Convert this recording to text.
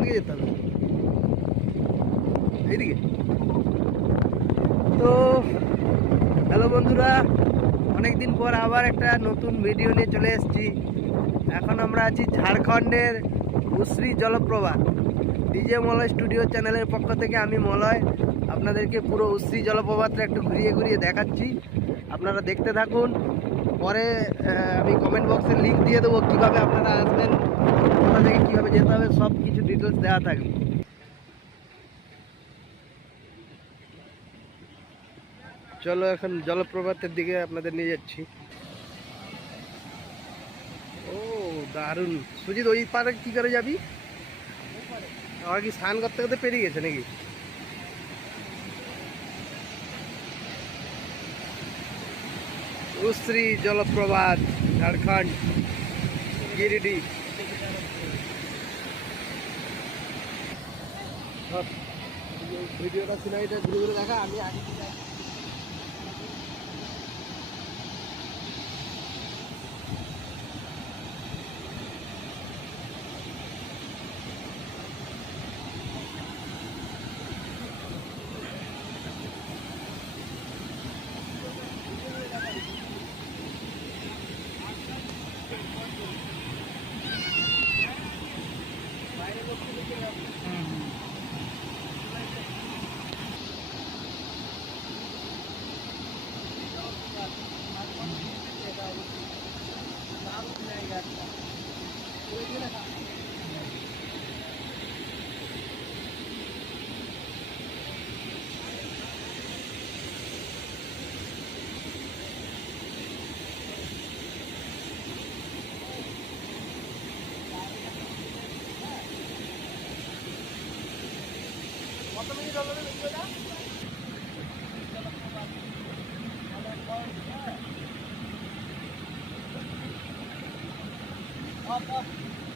দিকে যেতে হবে, এইদিকে। তো হ্যালো বন্ধুরা, অনেকদিন পর আবার একটা নতুন ভিডিও নিয়ে চলে এসেছি। এখন আমরা আছি ঝাড়খণ্ডের উশ্রী জলপ্রপাত। ডিজে মলয় স্টুডিও চ্যানেলের পক্ষ থেকে আমি মলয় আপনাদেরকে পুরো উশ্রী জলপ্রপাতটা একটু ঘুরিয়ে ঘুরিয়ে দেখাচ্ছি। আপনারা দেখতে থাকুন। পরে আমি কমেন্ট বক্সে লিঙ্ক দিয়ে দেবো, কীভাবে আপনারা আসবেন, কোথা থেকে কীভাবে যেতে হবে, সব কিছু ডিটেলস দেওয়া থাকবে। চলো এখন জলপ্রপাতের দিকে আপনাদের নিয়ে যাচ্ছি। ও দারুণ। সুজিত, ওই পারে কী করে যাবি? আমার কি স্নান করতে করতে পেরিয়ে গেছে নাকি? উশ্রী জলপ্রপাত, ঝাড়খণ্ড, গিরিডি। ভিডিওটা সিনারিটা ঘুরে ঘুরে দেখা, আমি আগে কত মিনিট হলো রে ভিডিওটা? অফ